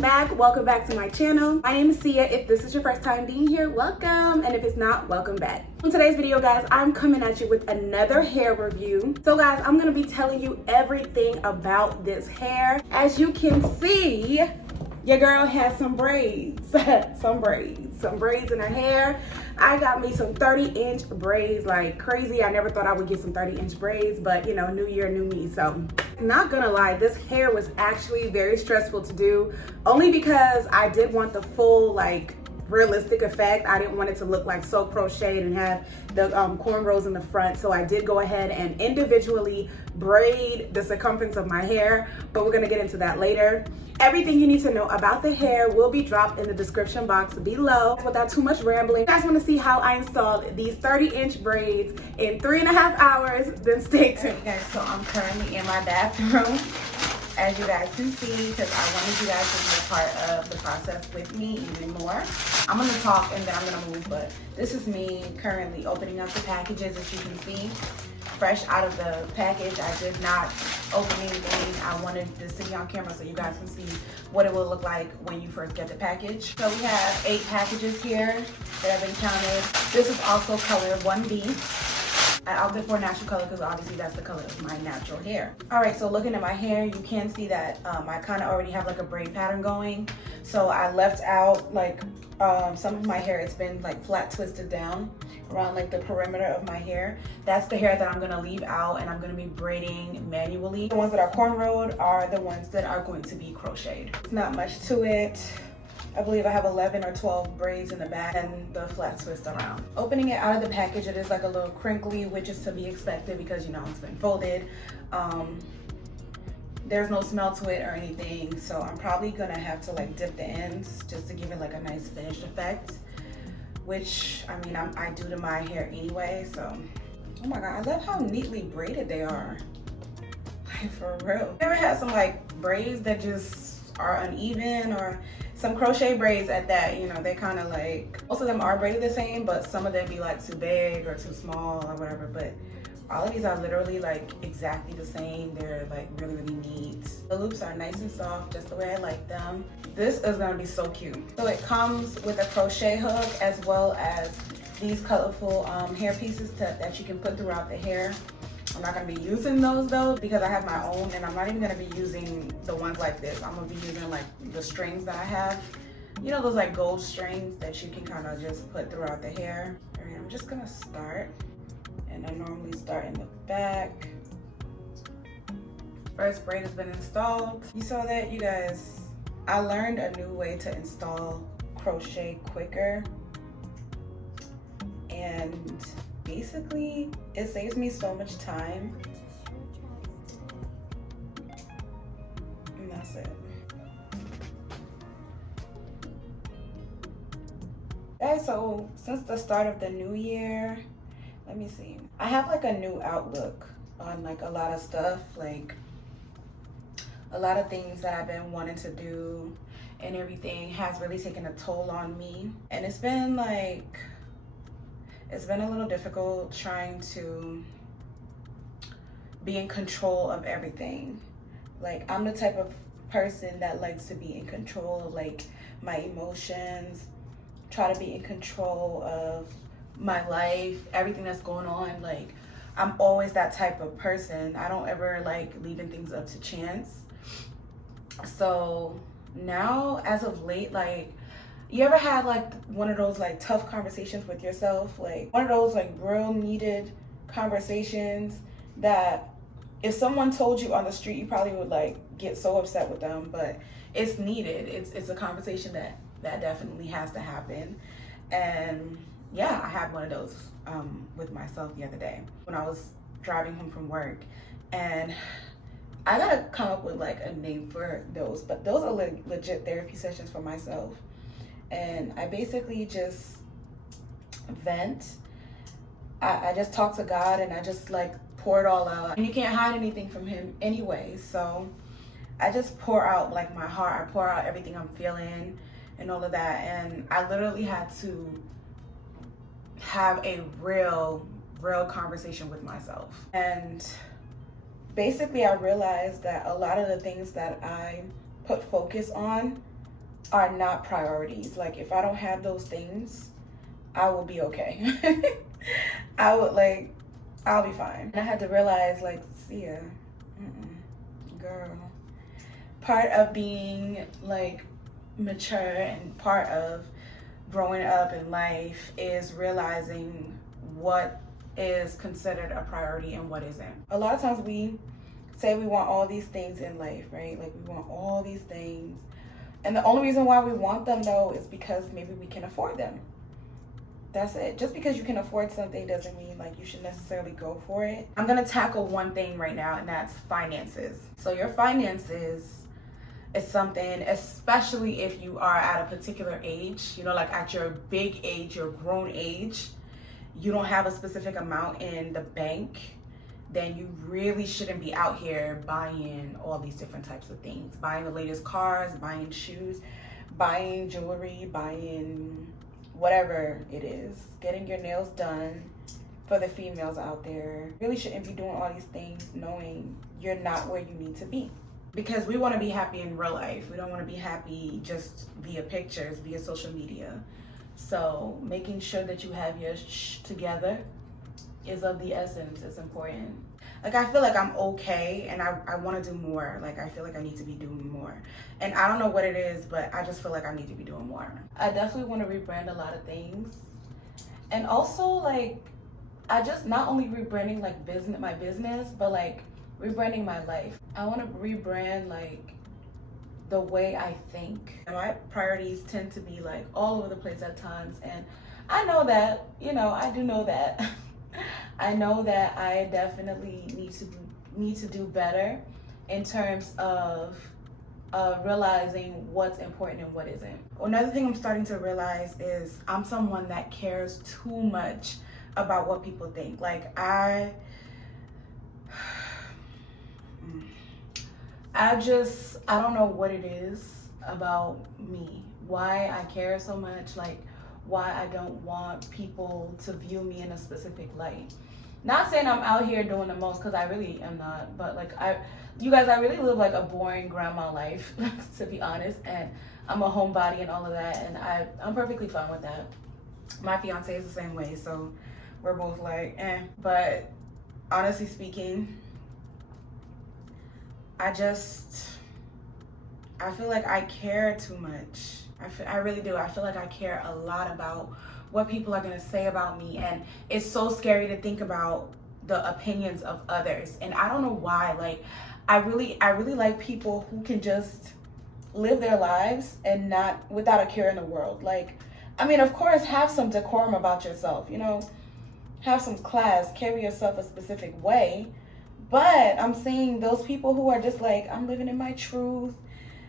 welcome back to my channel. My name is Sia. If this is your first time being here, welcome, and if it's not, welcome back. In today's video, guys, I'm coming at you with another hair review. So guys, I'm gonna be telling you everything about this hair. As you can see, your girl has some braids, some braids in her hair. I got me some 30-inch braids like crazy. I never thought I would get some 30-inch braids, but you know, new year, new me. So not gonna lie, this hair was actually very stressful to do, only because I did want the full like realistic effect. I didn't want it to look like so crocheted and have the cornrows in the front. So I did go ahead and individually braid the circumference of my hair, but we're gonna get into that later. Everything you need to know about the hair will be dropped in the description box below. Without too much rambling, if you guys want to see how I installed these 30-inch braids in 3.5 hours, then stay tuned. Okay, guys, so I'm currently in my bathroom, as you guys can see, because I wanted you guys to be a part of the process with me even more. I'm going to talk and then I'm going to move, but this is me currently opening up the packages, as you can see. Fresh out of the package. I did not open anything. I wanted this to be on camera so you guys can see what it will look like when you first get the package. So we have 8 packages here that have been counted. This is also color 1B. I opted for natural color because obviously that's the color of my natural hair. All right, so looking at my hair, you can see that I kind of already have like a braid pattern going. So I left out like some of my hair. It's been like flat twisted down around like the perimeter of my hair. That's the hair that I'm gonna leave out and I'm gonna be braiding manually. The ones that are cornrowed are the ones that are going to be crocheted. It's not much to it. I believe I have 11 or 12 braids in the back and the flat twist around. Opening it out of the package, it is like a little crinkly, which is to be expected because you know it's been folded. There's no smell to it or anything, so I'm probably gonna have to like dip the ends just to give it like a nice finished effect, which I mean I do to my hair anyway. So oh my god, I love how neatly braided they are, like for real. Ever had some like braids that just are uneven, or some crochet braids at that, you know, they kind of like, most of them are braided the same, but some of them be like too big or too small or whatever. But all of these are literally like exactly the same. They're like really neat. The loops are nice and soft, just the way I like them. This is gonna be so cute. So it comes with a crochet hook as well as these colorful hair pieces that you can put throughout the hair. I'm not gonna be using those though because I have my own, and I'm not even gonna be using the ones like this. I'm gonna be using like the strings that I have. You know, those like gold strings that you can kind of just put throughout the hair. All right, I'm just gonna start. And I normally start in the back. First braid has been installed. You saw that, you guys? I learned a new way to install crochet quicker. And basically, it saves me so much time. And that's it. Guys, so since the start of the new year, let me see. I have like a new outlook on like a lot of stuff, like a lot of things that I've been wanting to do and everything has really taken a toll on me. And it's been like, it's been a little difficult trying to be in control of everything. Like I'm the type of person that likes to be in control of like my emotions, try to be in control of my life, everything that's going on. Like I'm always that type of person. I don't ever like leaving things up to chance. So now as of late, like you ever had like one of those like tough conversations with yourself, like one of those like real needed conversations that if someone told you on the street you probably would like get so upset with them, but it's needed. It's a conversation that definitely has to happen. And yeah, I had one of those with myself the other day when I was driving home from work, and I gotta come up with like a name for those, but those are legit therapy sessions for myself. And I basically just vent. I just talk to God and I just like pour it all out. And you can't hide anything from him anyway, so I just pour out like my heart. I pour out everything I'm feeling and all of that, and I literally had to have a real conversation with myself. And basically I realized that a lot of the things that I put focus on are not priorities. Like if I don't have those things, I will be okay. I'll be fine. And I had to realize, like, Sia, girl, part of being like mature and part of growing up in life is realizing what is considered a priority and what isn't. A lot of times we say we want all these things in life, right? Like we want all these things. And the only reason why we want them though is because maybe we can afford them. That's it. Just because you can afford something doesn't mean like you should necessarily go for it. I'm gonna tackle one thing right now, and that's finances. So your finances is something, especially if you are at a particular age, you know, like at your big age, your grown age, you don't have a specific amount in the bank, then you really shouldn't be out here buying all these different types of things. Buying the latest cars, buying shoes, buying jewelry, buying whatever it is, getting your nails done. For the females out there, really shouldn't be doing all these things knowing you're not where you need to be. Because we want to be happy in real life. We don't want to be happy just via pictures, via social media. So making sure that you have your together is of the essence. It's important. Like I feel like I'm okay and I want to do more. Like I feel like I need to be doing more. And I don't know what it is, but I just feel like I need to be doing more. I definitely want to rebrand a lot of things. And also like I just not only rebranding like my business, but like rebranding my life. I want to rebrand like the way I think. My priorities tend to be like all over the place at times, and I know that, I do know that. I know that I definitely need to do better in terms of realizing what's important and what isn't. Another thing I'm starting to realize is I'm someone that cares too much about what people think. Like I don't know what it is about me, why I care so much, like why I don't want people to view me in a specific light. Not saying I'm out here doing the most, because I really am not, but like I really live like a boring grandma life, to be honest, and I'm a homebody and all of that, and I'm perfectly fine with that. My fiance is the same way, so we're both like, But honestly speaking, I feel like I care too much. I really do. I feel like I care a lot about what people are going to say about me. And it's so scary to think about the opinions of others. And I don't know why. Like, I really like people who can just live their lives and not without a care in the world. Like, I mean, of course, have some decorum about yourself, have some class, carry yourself a specific way. But I'm seeing those people who are just like, I'm living in my truth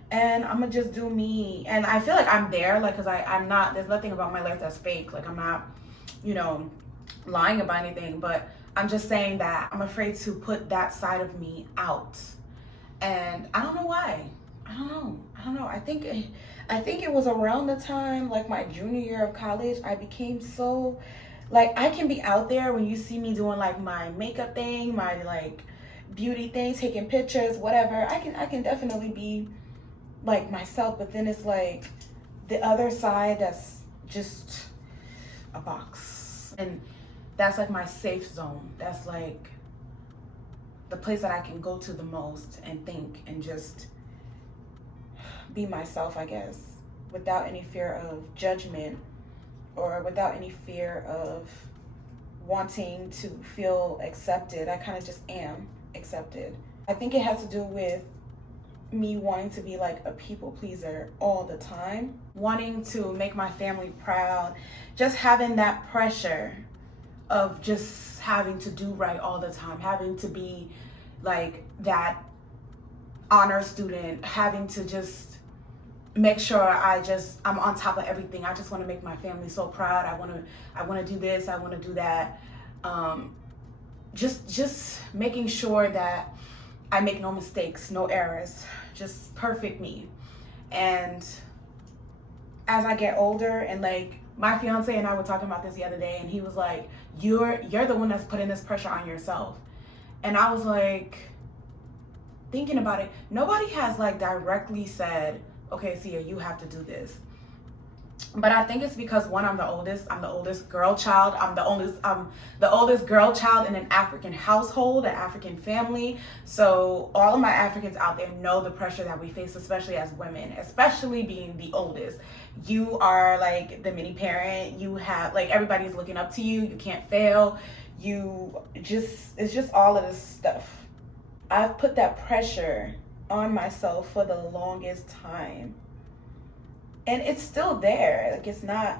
and I'm gonna just do me. And I feel like I'm there, like, cause I'm not, there's nothing about my life that's fake. Like I'm not, lying about anything, but I'm just saying that I'm afraid to put that side of me out. And I don't know why. I don't know. I think it was around the time, like my junior year of college, I became so, like, I can be out there when you see me doing like my makeup thing, my like beauty thing, taking pictures, whatever. I can definitely be like myself, but then it's like the other side that's just a box. And that's like my safe zone. That's like the place that I can go to the most and think and just be myself, I guess, without any fear of judgment or without any fear of wanting to feel accepted. I kind of just am accepted. I think it has to do with me wanting to be like a people pleaser all the time, wanting to make my family proud, just having that pressure of just having to do right all the time, having to be like that honor student, having to just make sure I'm on top of everything. I just want to make my family so proud. I want to do this, I want to do that. Just making sure that I make no mistakes, no errors, just perfect me. And as I get older, and like my fiance and I were talking about this the other day, and he was like, you're the one that's putting this pressure on yourself. And I was like, thinking about it, nobody has like directly said okay, Sia, you have to do this. But I think it's because one, I'm the oldest girl child. I'm the oldest girl child in an African household, an African family. So all of my Africans out there know the pressure that we face, especially as women, especially being the oldest. You are like the mini parent. You have like, everybody's looking up to you. You can't fail. It's just all of this stuff. I've put that pressure on myself for the longest time. And it's still there. Like, it's not,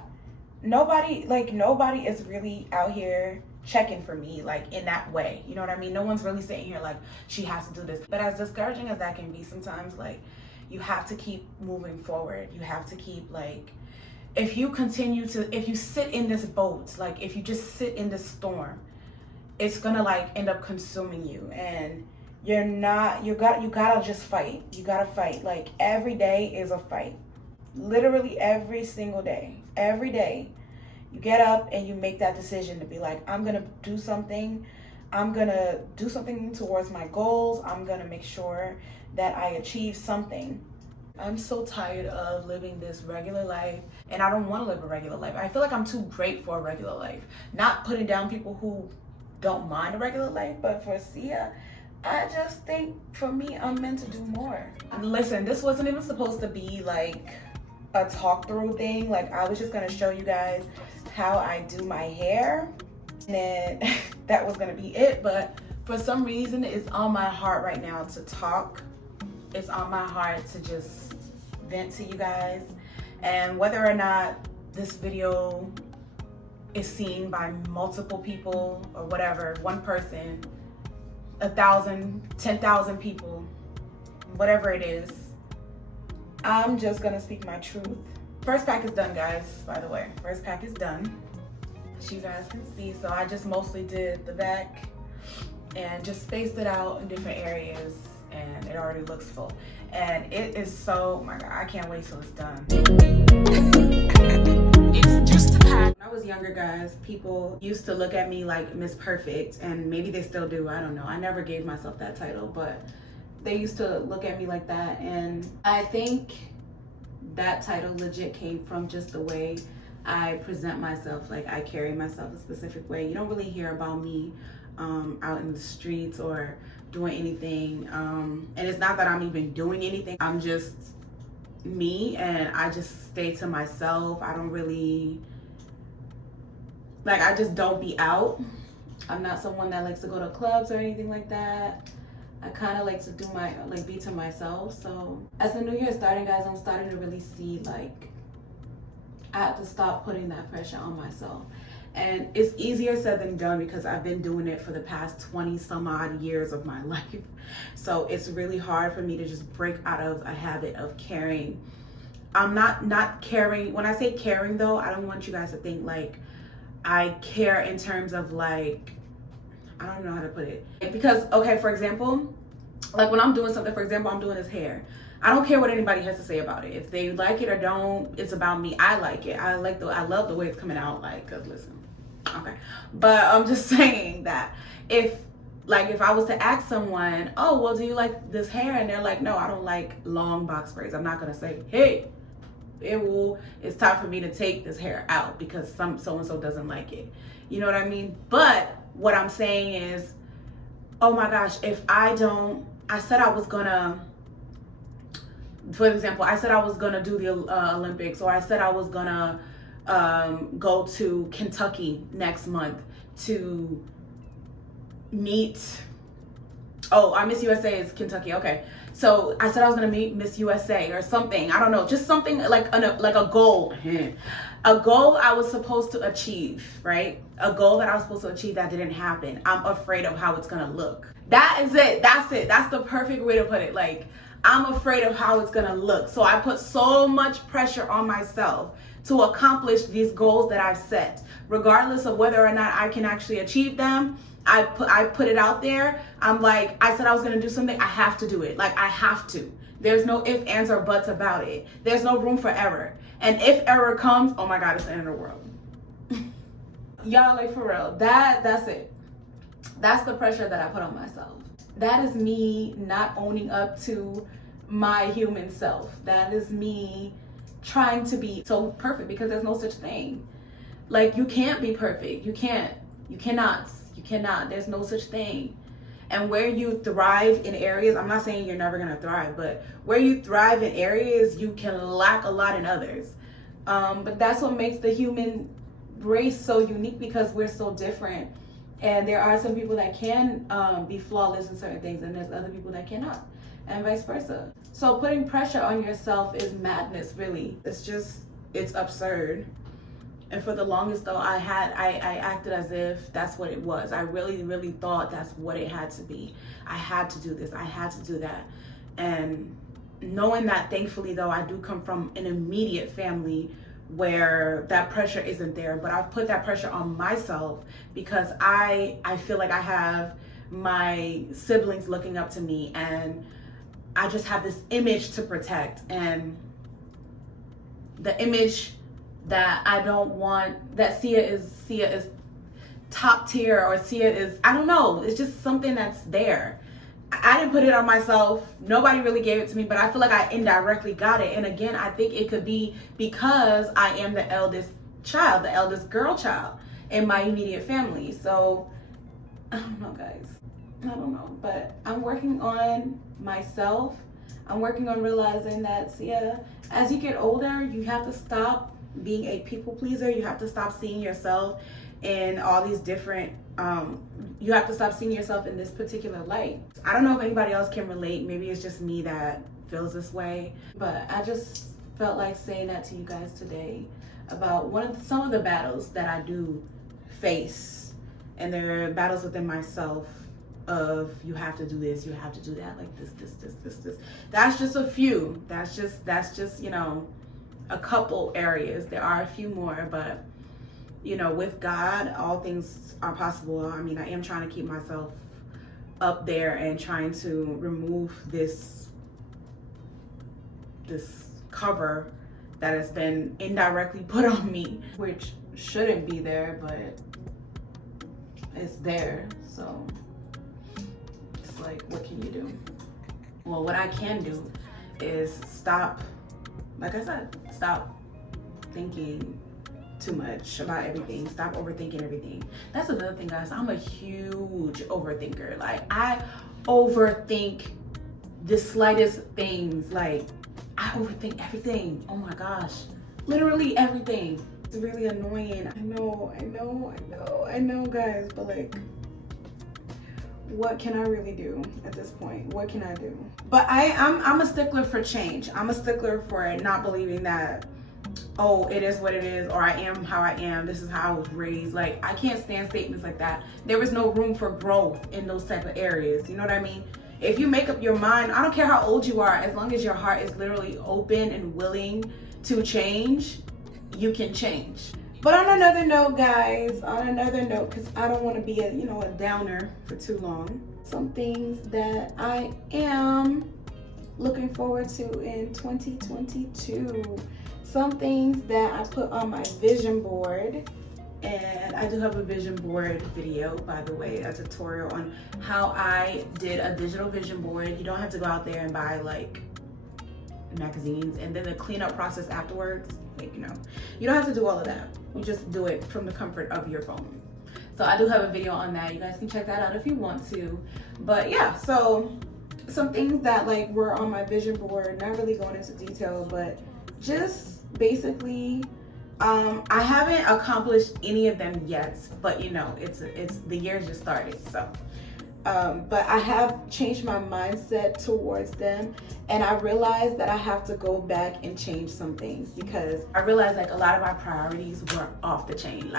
nobody is really out here checking for me, like, in that way. You know what I mean? No one's really sitting here like, she has to do this. But as discouraging as that can be sometimes, like, you have to keep moving forward. You have to keep, like, if you sit in this boat, like, if you just sit in this storm, it's gonna, like, end up consuming you. And you gotta just fight. You gotta fight. Like, every day is a fight. Literally every single day. Every day you get up and you make that decision to be like, I'm gonna do something. I'm gonna do something towards my goals. I'm gonna make sure that I achieve something. I'm so tired of living this regular life, and I don't want to live a regular life. I feel like I'm too great for a regular life. Not putting down people who don't mind a regular life, but for Sia, I just think for me, I'm meant to do more. Listen, this wasn't even supposed to be like a talk through thing. Like, I was just gonna show you guys how I do my hair, and then that was gonna be it. But for some reason, it's on my heart right now to talk. It's on my heart to just vent to you guys. And whether or not this video is seen by multiple people or whatever, one person, 1,000, 10,000 people, whatever it is, I'm just gonna speak my truth. First pack is done, guys, by the way. First pack is done, as you guys can see. So I just mostly did the back and just spaced it out in different areas, and it already looks full. And it is so, oh my God, I can't wait till it's done. It's just a pack. When I was younger, guys, people used to look at me like Miss Perfect, and maybe they still do, I don't know. I never gave myself that title, but they used to look at me like that. And I think that title legit came from just the way I present myself. Like, I carry myself a specific way. You don't really hear about me out in the streets or doing anything. And it's not that I'm even doing anything. I'm just me, and I just stay to myself. I don't really, like, I just don't be out. I'm not someone that likes to go to clubs or anything like that. I kind of like to do my, like, be to myself. So as the new year is starting, guys, I'm starting to really see, like, I have to stop putting that pressure on myself. And it's easier said than done because I've been doing it for the past 20 some odd years of my life. So it's really hard for me to just break out of a habit of caring. I'm not caring. When I say caring, though, I don't want you guys to think like I care in terms of, like, I don't know how to put it. Because, okay, for example, like when I'm doing something, for example, I'm doing this hair. I don't care what anybody has to say about it. If they like it or don't, it's about me. I like it. I love the way it's coming out. Like, cause listen, okay. But I'm just saying that if I was to ask someone, oh, well, do you like this hair? And they're like, no, I don't like long box braids. I'm not gonna say, hey, it's time for me to take this hair out because so-and-so doesn't like it. You know what I mean? But what I'm saying is, oh my gosh, I said I was gonna, for example, I said I was gonna do the Olympics, or I said I was gonna go to Kentucky next month to meet, our Miss USA is Kentucky, okay. So I said I was gonna meet Miss USA or something, I don't know, just something like a goal. A goal I was supposed to achieve, right? A goal that I was supposed to achieve that didn't happen. I'm afraid of how it's gonna look. That is it. That's it. That's the perfect way to put it. Like, I'm afraid of how it's gonna look. So I put so much pressure on myself to accomplish these goals that I've set. Regardless of whether or not I can actually achieve them, I put it out there. I'm like, I said I was gonna do something, I have to do it. Like, I have to. There's no ifs, ands, or buts about it. There's no room for error. And if error comes, oh my God, it's the end of the world. Y'all, like, for real, that's it. That's the pressure that I put on myself. That is me not owning up to my human self. That is me trying to be so perfect, because there's no such thing. Like, you can't be perfect. You cannot. There's no such thing. And where you thrive in areas, I'm not saying you're never gonna thrive, but where you thrive in areas, you can lack a lot in others. But that's what makes the human race so unique, because we're so different. And there are some people that can be flawless in certain things, and there's other people that cannot, and vice versa. So putting pressure on yourself is madness, really. It's absurd. And for the longest though, I acted as if that's what it was. I really thought that's what it had to be. I had to do this, I had to do that. And knowing that, thankfully though, I do come from an immediate family where that pressure isn't there, but I've put that pressure on myself because I feel like I have my siblings looking up to me, and I just have this image to protect, and the image that I don't want, that Sia is top tier, or Sia is, I don't know, it's just something that's there. I didn't put it on myself. Nobody really gave it to me, but I feel like I indirectly got it. And again, I think it could be because I am the eldest child, the eldest girl child in my immediate family. So I don't know, guys. I don't know, but I'm working on myself. I'm working on realizing that, yeah, as you get older, you have to stop being a people pleaser. You have to stop seeing yourself in all these different, you have to stop seeing yourself in this particular light. I don't know if anybody else can relate. Maybe it's just me that feels this way, but I just felt like saying that to you guys today about some of the battles that I do face. And there are battles within myself of, you have to do this, you have to do that, like this. That's just a few. That's just, you know, a couple areas. There are a few more, but you know, with God, all things are possible. I mean, I am trying to keep myself up there and trying to remove this cover that has been indirectly put on me, which shouldn't be there, but it's there. So it's like, what can you do? Well, what I can do is stop, like I said, stop thinking too much about everything. Stop overthinking everything. That's another thing, guys. I'm a huge overthinker. Like, I overthink the slightest things. Like, I overthink everything. Oh my gosh, literally everything. It's really annoying. I know, guys, but like, what can I really do at this point? What can I do? But I'm a stickler for change. I'm a stickler for not believing that, oh, it is what it is, or I am how I am, this is how I was raised. Like, I can't stand statements like that. There is no room for growth in those type of areas. You know what I mean? If you make up your mind, I don't care how old you are, as long as your heart is literally open and willing to change, you can change. But on another note, guys, because I don't want to be a downer for too long, some things that I am looking forward to in 2022. Some things that I put on my vision board, and I do have a vision board video, by the way, a tutorial on how I did a digital vision board. You don't have to go out there and buy like magazines and then the cleanup process afterwards. Like, you don't have to do all of that. You just do it from the comfort of your phone. So I do have a video on that. You guys can check that out if you want to. But yeah, so some things that like were on my vision board, not really going into detail, but just basically, I haven't accomplished any of them yet, but it's the year just started, so but I have changed my mindset towards them, and I realized that I have to go back and change some things, because I realized like a lot of my priorities were off the chain,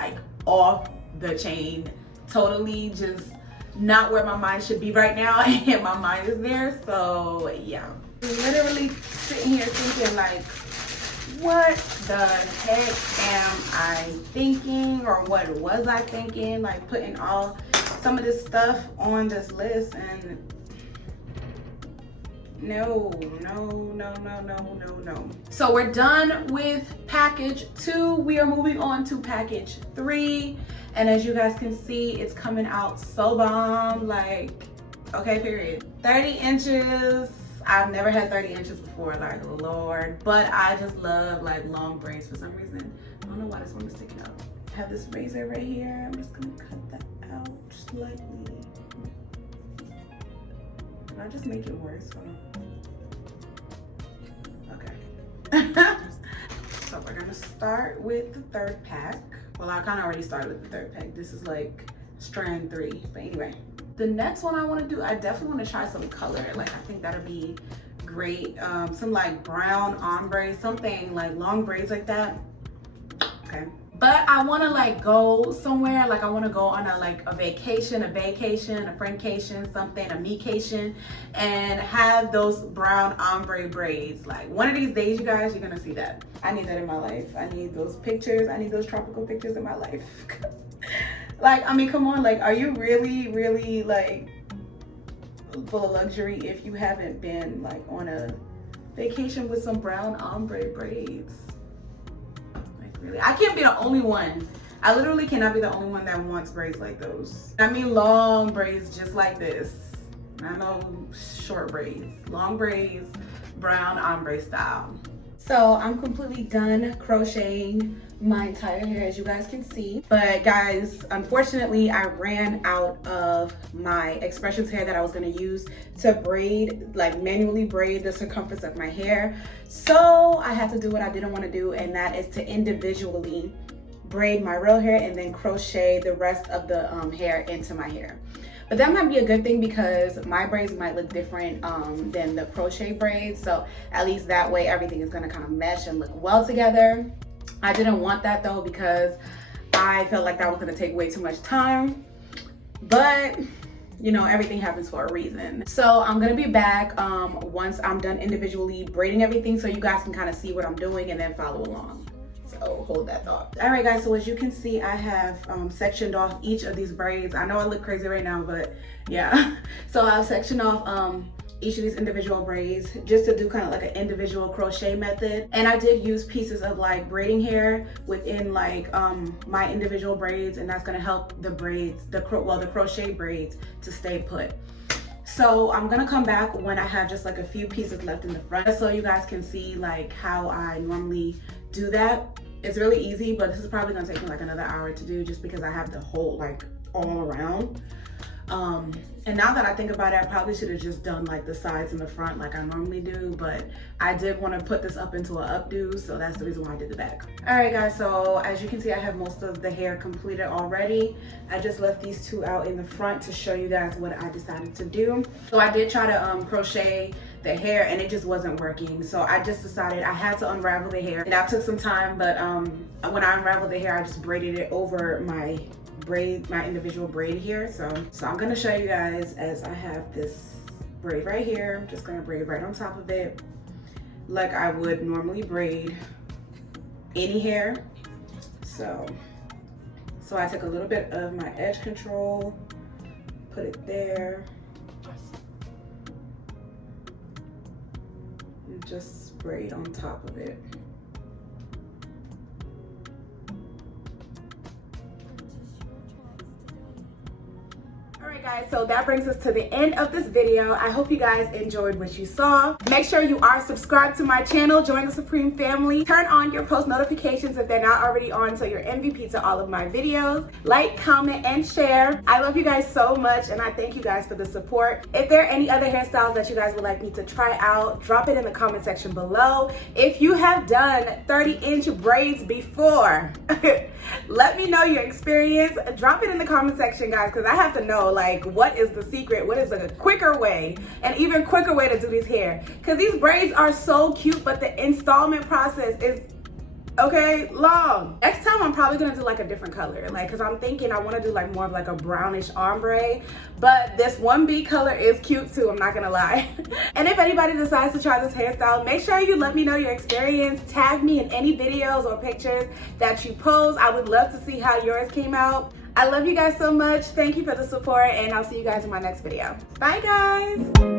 totally just not where my mind should be right now, and my mind is there. So yeah, literally sitting here thinking like, what the heck am I thinking, or what was I thinking? Like, putting some of this stuff on this list, and no. So we're done with package 2. We are moving on to package 3, and as you guys can see, it's coming out so bomb. Like, okay, period. 30 inches. I've never had 30 inches before, like Lord, but I just love like long braids for some reason. I don't know why this one is sticking out. I have this razor right here. I'm just gonna cut that out slightly. Can I just make it worse? Okay. So we're gonna start with the third pack. Well, I kind of already started with the third pack. This is like strand 3, but anyway. The next one I want to do, I definitely want to try some color. Like I think that'll be great. Some like brown ombre, something like long braids like that. Okay. But I want to like go somewhere. Like I want to go on a vacation, a friendcation, something, a mecation, and have those brown ombre braids. Like one of these days, you guys, you're gonna see that. I need that in my life. I need those pictures. I need those tropical pictures in my life. Like, I mean, come on, like, are you really like full of luxury if you haven't been like on a vacation with some brown ombre braids? Like, really? I can't be the only one. I literally cannot be the only one that wants braids like those. I mean, long braids just like this. I know short braids, long braids, brown ombre style. So I'm completely done crocheting my entire hair, as you guys can see. But guys, unfortunately, I ran out of my expressions hair that I was gonna use to braid, like manually braid the circumference of my hair. So I had to do what I didn't want to do, and that is to individually braid my real hair and then crochet the rest of the hair into my hair. But that might be a good thing because my braids might look different than the crochet braids. So at least that way everything is gonna kind of mesh and look well together. I didn't want that though because I felt like that was gonna take way too much time. But you know, everything happens for a reason. So I'm gonna be back once I'm done individually braiding everything so you guys can kind of see what I'm doing and then follow along. So hold that thought. All right guys, so as you can see, I have sectioned off each of these braids. I know I look crazy right now, but yeah. So I've sectioned off each of these individual braids just to do kind of like an individual crochet method. And I did use pieces of like braiding hair within like my individual braids, and that's gonna help the braids, the crochet braids to stay put. So I'm gonna come back when I have just like a few pieces left in the front so you guys can see like how I normally do that. It's really easy, but this is probably gonna take me like another hour to do just because I have to hold like all around. And now that I think about it, I probably should have just done like the sides and the front like I normally do, but I did want to put this up into an updo, so that's the reason why I did the back. All right guys, so as you can see, I have most of the hair completed already. I just left these two out in the front to show you guys what I decided to do. So I did try to crochet the hair and it just wasn't working, so I just decided I had to unravel the hair. That took some time, but when I unraveled the hair, I just braided it over my individual braid here. So I'm gonna show you guys as I have this braid right here. I'm just gonna braid right on top of it like I would normally braid any hair. So I took a little bit of my edge control, put it there, and just braid on top of it. Guys, so that brings us to the end of this video. I hope you guys enjoyed what you saw. Make sure you are subscribed to my channel, join the Supreme family, turn on your post notifications if they're not already on so you're MVP to all of my videos. Like, comment, and share. I love you guys so much and I thank you guys for the support. If there are any other hairstyles that you guys would like me to try out, drop it in the comment section below. If you have done 30-inch braids before, let me know your experience. Drop it in the comment section, guys, because I have to know like what is the secret, what is a quicker way, and even quicker way to do this hair, because these braids are so cute but the installment process is long. Next time I'm probably gonna do like a different color, like because I'm thinking I want to do like more of like a brownish ombre, but this 1B color is cute too, I'm not gonna lie. And if anybody decides to try this hairstyle, make sure you let me know your experience. Tag me in any videos or pictures that you post. I would love to see how yours came out. I love you guys so much. Thank you for the support and I'll see you guys in my next video. Bye guys.